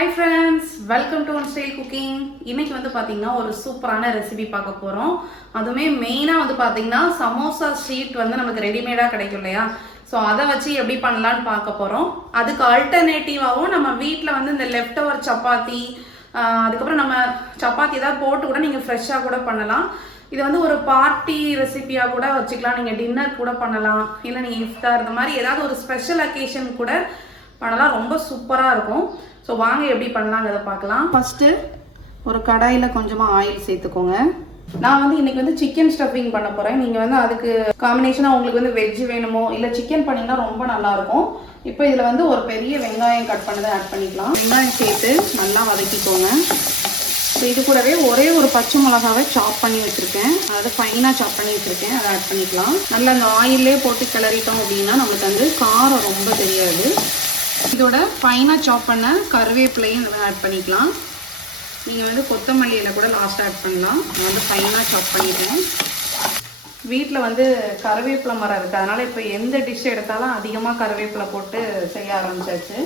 Hi friends, welcome to One Style Cooking. இன்னைக்கு வந்து பாத்தீங்கன்னா ஒரு சூப்பரான ரெசிபி பார்க்க போறோம். அதுமே மெயினா வந்து பாத்தீங்கன்னா சமோசா ஷீட் வந்து நமக்கு ரெடிமேடா கிடைக்கும் இல்லையா? ஸோ அதை வச்சு எப்படி பண்ணலான்னு பார்க்க போறோம். அதுக்கு ஆல்டர்னேட்டிவாகவும் நம்ம வீட்டில் வந்து இந்த லெஃப்ட் ஓவர் சப்பாத்தி, அதுக்கப்புறம் நம்ம சப்பாத்தி ஏதாவது போட்டு கூட நீங்கள் ஃப்ரெஷ்ஷாக கூட பண்ணலாம். இது வந்து ஒரு பார்ட்டி ரெசிபியாக கூட வச்சுக்கலாம். நீங்கள் டின்னர் கூட பண்ணலாம், இல்லை நீங்கள் இஃப்தார் இந்த மாதிரி ஏதாவது ஒரு ஸ்பெஷல் அக்கேஷன் கூட பண்ணலாம். ரொம்ப சூப்பராக இருக்கும். ஸோ வாங்க எப்படி பண்ணலாங்கிறத பார்க்கலாம். ஃபஸ்ட்டு ஒரு கடாயில் கொஞ்சமாக ஆயில் சேர்த்துக்கோங்க. நான் வந்து இன்னைக்கு வந்து சிக்கன் ஸ்டஃபிங் பண்ண போகிறேன். நீங்கள் வந்து அதுக்கு காம்பினேஷனாக உங்களுக்கு வந்து வெஜ் வேணுமோ இல்லை சிக்கன் பண்ணிங்கன்னா ரொம்ப நல்லாயிருக்கும். இப்போ இதில் வந்து ஒரு பெரிய வெங்காயம் கட் பண்ணதை ஆட் பண்ணிக்கலாம். வெங்காயம் சேர்த்து நல்லா வதக்கிக்கோங்க. ஸோ இது கூடவே ஒரே ஒரு பச்சை மிளகாவை சாப் பண்ணி வச்சுருக்கேன், அதாவது ஃபைனாக சாப் பண்ணி வச்சுருக்கேன், அதை ஆட் பண்ணிக்கலாம். நல்லா அந்த ஆயிலே போட்டு கிளறிட்டோம் அப்படின்னா நமக்கு வந்து காரம் ரொம்ப தெரியாது. இதோட ஃபைனாக சாப் பண்ண கருவேப்பிலையும் ஆட் பண்ணிக்கலாம். நீங்கள் வந்து கொத்தமல்லி இலை கூட லாஸ்ட் ஆட் பண்ணலாம். நான் வந்து ஃபைனாக சாப் பண்ணிட்டேன். வீட்டில் வந்து கருவேப்பிலை மரம் இருக்குது, அதனால் இப்போ எந்த டிஷ் எடுத்தாலும் அதிகமாக கருவேப்பிலை போட்டு செய்ய ஆரம்பிச்சாச்சு.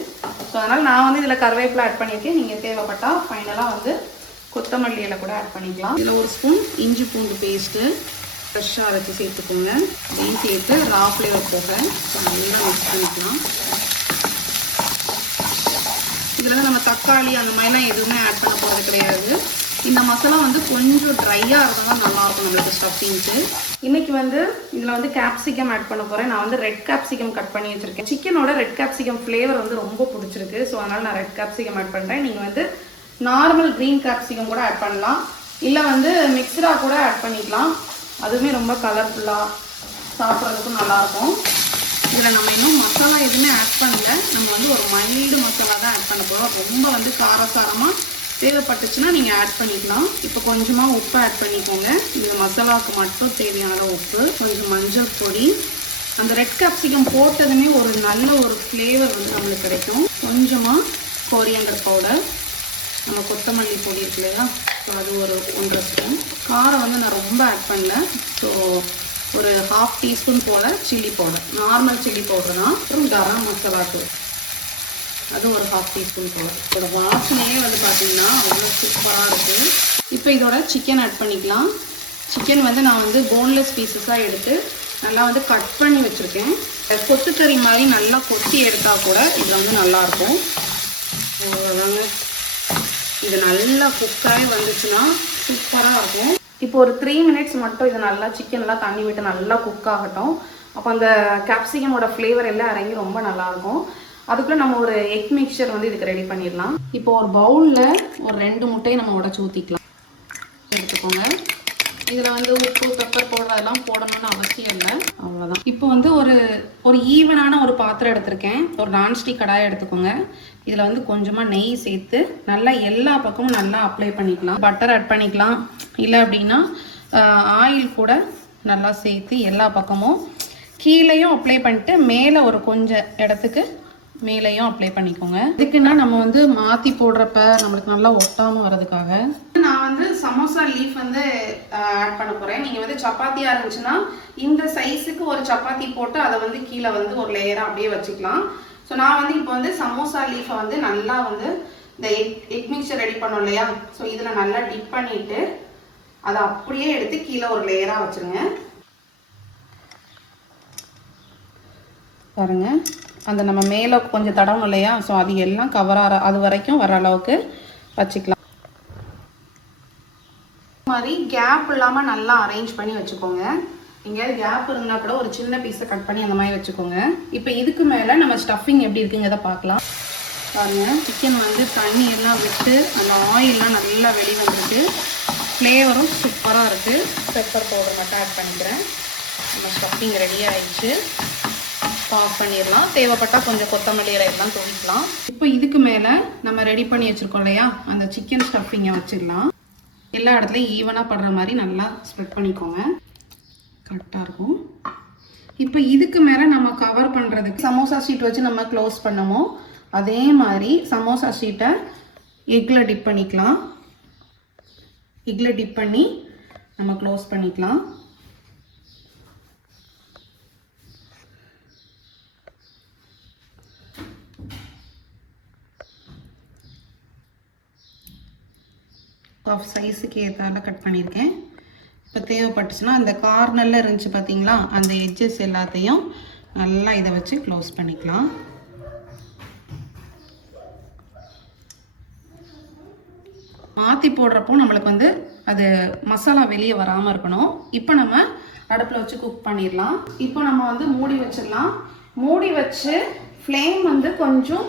ஸோ அதனால் நான் வந்து இதில் கருவேப்பிலை ஆட் பண்ணியிருக்கேன். நீங்கள் தேவைப்பட்டால் ஃபைனலாக வந்து கொத்தமல்லி இலை கூட ஆட் பண்ணிக்கலாம். இதில் ஒரு ஸ்பூன் இஞ்சி பூண்டு பேஸ்ட்டு ஃப்ரெஷ்ஷாக அரைச்சி சேர்த்துக்கோங்க. அதையும் சேர்த்து ரா ஃப்ளேவர் போக நல்லா மிக்ஸ் பண்ணிக்கலாம். இதில் வந்து நம்ம தக்காளி அந்த மாதிரிலாம் எதுவுமே ஆட் பண்ண போகிறது கிடையாது. இந்த மசாலா வந்து கொஞ்சம் ட்ரையாக இருந்தால் தான் நல்லாயிருக்கும் நம்மளுக்கு ஸ்டஃபிங்க்கு. இன்றைக்கி வந்து இதில் வந்து கேப்சிகம் ஆட் பண்ண போகிறேன். நான் வந்து ரெட் கேப்சிகம் கட் பண்ணி வச்சுருக்கேன். சிக்கனோட ரெட் கேப்சிகம் ஃப்ளேவர் வந்து ரொம்ப பிடிச்சிருக்கு. ஸோ அதனால் நான் ரெட் கேப்சிகம் ஆட் பண்ணுறேன். நீங்கள் வந்து நார்மல் க்ரீன் கேப்சிகம் கூட ஆட் பண்ணலாம், இல்லை வந்து மிக்சராக கூட ஆட் பண்ணிக்கலாம். அதுவுமே ரொம்ப கலர்ஃபுல்லாக சாப்பிட்றதுக்கும் நல்லாயிருக்கும். இதில் நம்ம இன்னும் மசாலா எதுவுமே ஆட் பண்ணல. நம்ம வந்து ஒரு மைல்டு மசாலா தான் ஆட் பண்ண போகிறோம். ரொம்ப வந்து காரசாரமாக தேவைப்பட்டுச்சுன்னா நீங்கள் ஆட் பண்ணிக்கலாம். இப்போ கொஞ்சமாக உப்பு ஆட் பண்ணிக்கோங்க. இந்த மசாலாவுக்கு மட்டும் தேவையான உப்பு, கொஞ்சம் மஞ்சள் பொடி, அந்த ரெட் கேப்சிகம் போட்டதுமே ஒரு நல்ல ஒரு ஃப்ளேவர் வந்து நம்மளுக்கு கிடைக்கும். கொஞ்சமாக கொரியண்டர் பவுடர், நம்ம கொத்தமல்லி பொடி இருக்கு இல்லையா, ஸோ அது ஒரு 1.5 ஸ்பூன். காரம் வந்து நான் ரொம்ப ஆட் பண்ணல. ஸோ ஒரு 1/2 டீஸ்பூன் போல் chilli powder, normal chilli powder தான். அப்புறம் கரம் மசாலாக்கு அது ஒரு 1/2 டீஸ்பூன் போல். இதோட வாசனையே வந்து பார்த்திங்கன்னா அவ்வளோ சூப்பராக இருக்குது. இப்போ இதோட சிக்கன் ஆட் பண்ணிக்கலாம். சிக்கன் வந்து நான் வந்து போன்லெஸ் பீசஸாக எடுத்து நல்லா வந்து கட் பண்ணி வச்சுருக்கேன். கொத்துக்கறி மாதிரி நல்லா கொத்தி எடுத்தால் கூட இது வந்து நல்லாயிருக்கும். அவ்வளோதாங்க. இது நல்லா குக்காகி வந்துச்சுன்னா சூப்பராக இருக்கும். இப்போ ஒரு 3 மினிட்ஸ் மட்டும் இது நல்லா சிக்கன்லாம் தண்ணி விட்டு நல்லா குக் ஆகட்டும். அப்போ அந்த கேப்சிகமோட ஃப்ளேவர் எல்லாம் இறங்கி ரொம்ப நல்லாயிருக்கும். அதுக்குள்ளே நம்ம ஒரு எக் மிக்சர் வந்து இதுக்கு ரெடி பண்ணிடலாம். இப்போ ஒரு பவுலில் ஒரு 2 முட்டையை நம்ம உடச்சி ஊற்றிக்கலாம். எடுத்துக்கோங்க. இதில் வந்து உப்பு, பெப்பர் பவுடர் அதெல்லாம் போடணும்னு அவசியம் இல்லை. அவ்வளோதான். இப்போ வந்து ஒரு ஈவனான ஒரு பாத்திரம் எடுத்திருக்கேன். ஒரு நான்ஸ்டிக் கடாயை எடுத்துக்கோங்க. இதில் வந்து கொஞ்சமாக நெய் சேர்த்து நல்லா எல்லா பக்கமும் நல்லா அப்ளை பண்ணிக்கலாம். பட்டர் ஆட் பண்ணிக்கலாம், இல்லை அப்படின்னா ஆயில் கூட நல்லா சேர்த்து எல்லா பக்கமும் கீழேயும் அப்ளை பண்ணிட்டு மேலே ஒரு கொஞ்சம் இடத்துக்கு மேலேயும் அப்ளை பண்ணிக்கோங்க. இதுக்குன்னா நம்ம வந்து மாற்றி போடுறப்ப நம்மளுக்கு நல்லா ஒட்டாமல் வர்றதுக்காக நான் வந்து சமோசா லீஃப் வந்து ஆட் பண்ண போகிறேன். நீங்கள் வந்து சப்பாத்தியாக இருந்துச்சுன்னா இந்த சைஸுக்கு ஒரு சப்பாத்தி போட்டு அதை வந்து கீழே வந்து ஒரு லேயராக அப்படியே வச்சுக்கலாம். ஸோ நான் வந்து இப்போ வந்து சமோசா லீஃபை வந்து நல்லா வந்து இந்த எக் மிக்சர் ரெடி பண்ணோம் இல்லையா, ஸோ இதில் நல்லா டிப் பண்ணிவிட்டு அதை அப்படியே எடுத்து கீழே ஒரு லேயராக வச்சுருங்க. பாருங்க, அந்த நம்ம மேலே கொஞ்சம் தடவணும் இல்லையா, ஸோ அது எல்லாம் கவர் ஆகிற அது வரைக்கும் வர அளவுக்கு வச்சுக்கலாம். மாதிரி கேப் இல்லாமல் நல்லா அரேஞ்ச் பண்ணி வச்சுக்கோங்க. நீங்கள் கேப் இருந்தால் கூட ஒரு சின்ன பீஸை கட் பண்ணி அந்த மாதிரி வச்சுக்கோங்க. இப்போ இதுக்கு மேலே நம்ம ஸ்டஃபிங் எப்படி இருக்குங்கிறத பார்க்கலாம். பாருங்கள், சிக்கன் வந்து தண்ணி எல்லாம் விட்டு அந்த ஆயிலெலாம் நல்லா வெளி வந்துருக்கு. ஃப்ளேவரும் சூப்பராக இருக்குது. பெப்பர் பவுடர் மட்டும் ஆட் பண்ணிக்கிறேன். நம்ம ஸ்டஃபிங் ரெடி ஆகிடுச்சு. ஆஃப் பண்ணிடலாம். தேவைப்பட்டால் கொஞ்சம் கொத்தமல்லி இலையெல்லாம் துவைக்கலாம். இப்போ இதுக்கு மேலே நம்ம ரெடி பண்ணி வச்சுருக்கோம் இல்லையா, அந்த சிக்கன் ஸ்டஃபிங்கை வச்சிடலாம். எல்லா இடத்துலையும் ஈவனாக படுற மாதிரி நல்லா ஸ்ப்ரெட் பண்ணிக்கோங்க. கரெக்டாக இருக்கும். இப்போ இதுக்கு மேலே நம்ம கவர் பண்ணுறதுக்கு சமோசா ஷீட் வச்சு நம்ம க்ளோஸ் பண்ணுவோம். அதே மாதிரி சமோசா ஷீட்டை எக்கில் டிப் பண்ணிக்கலாம். எக்கில் டிப் பண்ணி நம்ம க்ளோஸ் பண்ணிக்கலாம். பஃப் சைஸுக்கு ஏற்றால கட் பண்ணியிருக்கேன். இப்போ தேவைப்பட்டுச்சுன்னா அந்த கார்னரில் இருந்துச்சு பார்த்தீங்களா, அந்த எட்ஜஸ் எல்லாத்தையும் நல்லா இதை வச்சு க்ளோஸ் பண்ணிக்கலாம். மாற்றி போடுறப்போ நம்மளுக்கு வந்து அது மசாலா வெளியே வராமல் இருக்கணும். இப்போ நம்ம அடுப்பில் வச்சு குக் பண்ணிடலாம். இப்போ நம்ம வந்து மூடி வச்சிடலாம். மூடி வச்சு ஃப்ளேம் வந்து கொஞ்சம்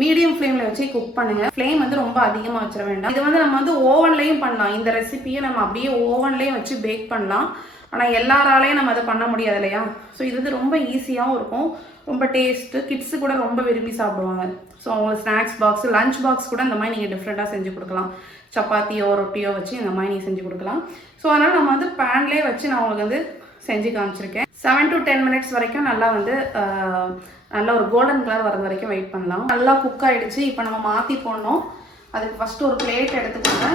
மீடியம் ஃப்ளேமில் வச்சு குக் பண்ணுங்கள். ஃப்ளேம் வந்து ரொம்ப அதிகமாக வச்சிட வேண்டாம். இது வந்து நம்ம வந்து ஓவன்லேயும் பண்ணலாம். இந்த ரெசிபியை நம்ம அப்படியே ஓவன்லேயும் வச்சு பேக் பண்ணலாம். ஆனால் எல்லாராலையும் நம்ம அதை பண்ண முடியாது இல்லையா? ஸோ இது வந்து ரொம்ப ஈஸியாகவும் இருக்கும், ரொம்ப டேஸ்ட்டு, கிட்ஸு கூட ரொம்ப விரும்பி சாப்பிடுவாங்க. ஸோ அவங்களுக்கு ஸ்நாக்ஸ் பாக்ஸ், லஞ்ச் பாக்ஸ் கூட இந்த மாதிரி நீங்கள் டிஃப்ரெண்ட்டாக செஞ்சு கொடுக்கலாம். சப்பாத்தியோ ரொட்டியோ வச்சு இந்த மாதிரி நீங்கள் செஞ்சு கொடுக்கலாம். ஸோ அதனால் நம்ம வந்து பேன்லேயே வச்சு நான் உங்களுக்கு வந்து செஞ்சு காமிச்சிருக்கேன். 7 to 10 minutes வரைக்கும் நல்லா வந்து நல்லா ஒரு கோல்டன் கலர் வர்றது வரைக்கும் வெயிட் பண்ணலாம். நல்லா குக் ஆகிடுச்சு. இப்போ நம்ம மாற்றி போடணும். அதுக்கு ஃபஸ்ட்டு ஒரு பிளேட் எடுத்துக்கோங்க.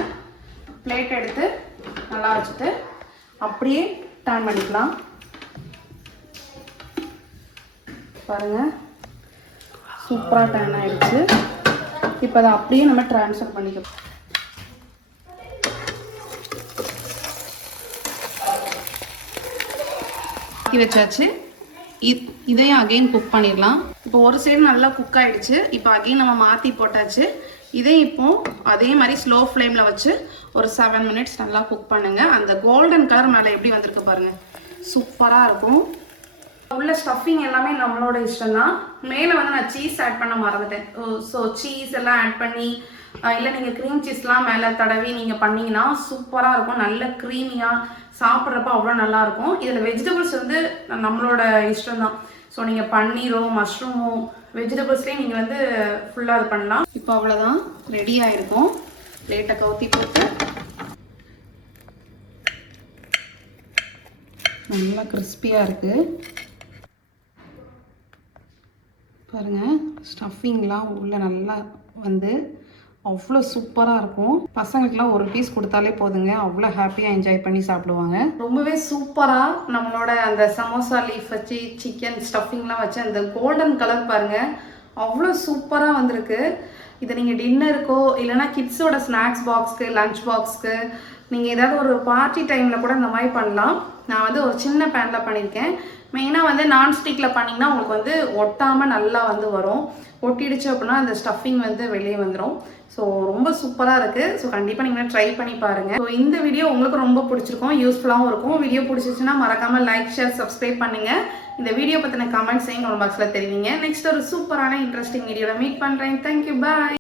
பிளேட் எடுத்து நல்லா வச்சுட்டு அப்படியே டர்ன் பண்ணிக்கலாம். பாருங்கள், சூப்பராக டர்ன் ஆகிடுச்சு. இப்போ அதை அப்படியே நம்ம ட்ரான்ஸ்ஃபர் பண்ணிக்கலாம். வச்சாச்சு. இதையும் அகைன் குக் பண்ணிடலாம். இப்போ ஒரு சைடு நல்லா குக் ஆகிடுச்சு. இப்போ அகைன் நம்ம மாற்றி போட்டாச்சு. இதே இப்போ அதே மாதிரி ஸ்லோ ஃப்ளேமில் வச்சு ஒரு 7 minutes நல்லா குக் பண்ணுங்கள். அந்த கோல்டன் கலர் மேலே எப்படி வந்திருக்கு பாருங்கள், சூப்பராக இருக்கும். உள்ள ஸ்டஃபிங் எல்லாமே நம்மளோட இஷ்டம் தான். மேலே வந்து நான் சீஸ் ஆட் பண்ண மறந்துட்டேன். ஸோ சீஸ் எல்லாம் ஆட் பண்ணி இல்லை நீங்கள் க்ரீம் சீஸ்லாம் மேலே தடவி நீங்கள் பண்ணிங்கன்னா சூப்பராக இருக்கும். நல்ல க்ரீமியாக சாப்பிட்றப்ப அவ்வளோ நல்லாயிருக்கும். இதில் வெஜிடபிள்ஸ் வந்து நம்மளோட இஷ்டம் தான். ஸோ நீங்கள் பன்னீரோ மஷ்ரூமோ வெஜிடபிள்ஸ்லேயே நீங்கள் வந்து ஃபுல்லாக இது பண்ணலாம். இப்போ அவ்வளோதான், ரெடி ஆகிருக்கும். பிளேட்டை கவுத்தி போட்டு நல்லா கிறிஸ்பியாக இருக்குது பாருங்கள். ஸ்டஃபிங்லாம் உள்ளே நல்லா வந்து அவ்வளோ சூப்பராக இருக்கும். பசங்களுக்குலாம் ஒரு பீஸ் கொடுத்தாலே போதுங்க, அவ்வளோ ஹாப்பியாக என்ஜாய் பண்ணி சாப்பிடுவாங்க. ரொம்பவே சூப்பராக நம்மளோட அந்த சமோசா லீஃப் வச்சு சிக்கன் ஸ்டஃபிங்லாம் வச்சு அந்த கோல்டன் கலர் பாருங்கள், அவ்வளோ சூப்பராக வந்திருக்கு. இதை நீங்கள் டின்னருக்கோ இல்லைனா கிட்ஸோட ஸ்நாக்ஸ் பாக்ஸ்க்கு, லஞ்ச் பாக்ஸ்க்கு, நீங்கள் ஏதாவது ஒரு பார்ட்டி டைமில் கூட இந்த மாதிரி பண்ணலாம். நான் வந்து ஒரு சின்ன பேனில் பண்ணியிருக்கேன். மெயினாக வந்து நான்ஸ்டிக்கில் பண்ணிங்கன்னா உங்களுக்கு வந்து ஒட்டாமல் நல்லா வந்து வரும். ஒட்டிடுச்சு அப்படின்னா அந்த ஸ்டஃபிங் வந்து வெளியே வந்துடும். ஸோ ரொம்ப சூப்பராக இருக்குது. ஸோ கண்டிப்பாக நீங்கள் ட்ரை பண்ணி பாருங்கள். ஸோ இந்த வீடியோ உங்களுக்கு ரொம்ப பிடிச்சிருக்கும், யூஸ்ஃபுல்லாகவும் இருக்கும். வீடியோ பிடிச்சிச்சுன்னா மறக்காமல் லைக், ஷேர், சப்ஸ்கிரைப் பண்ணுங்கள். இந்த வீடியோ பற்றின கமெண்ட்ஸையும் கமெண்ட் பாக்ஸில் தெரிவிங்க. நெக்ஸ்ட் ஒரு சூப்பரான இன்ட்ரெஸ்டிங் வீடியோவில் மீட் பண்ணுறேன். தேங்க்யூ, பாய்.